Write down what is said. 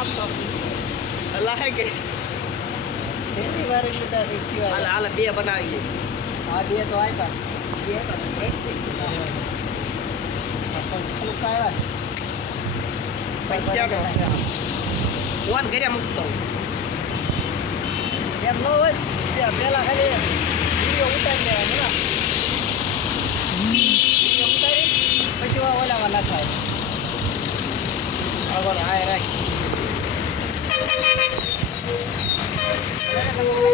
અલા કે પહેલી વાર એટલું રીક્ષી હાલ હાલ બે બનાવીએ આ બે તો આપ્યા બે આવ્યા પૈસા ફોન કર્યા મૂકતો એમ ન હોય પેલા ખાલી વિડીયો ઉતારી દેવાનો વિડીયો ઉતારી પછી ઓલામાં નાખાય આગળ હાય રાખ તમે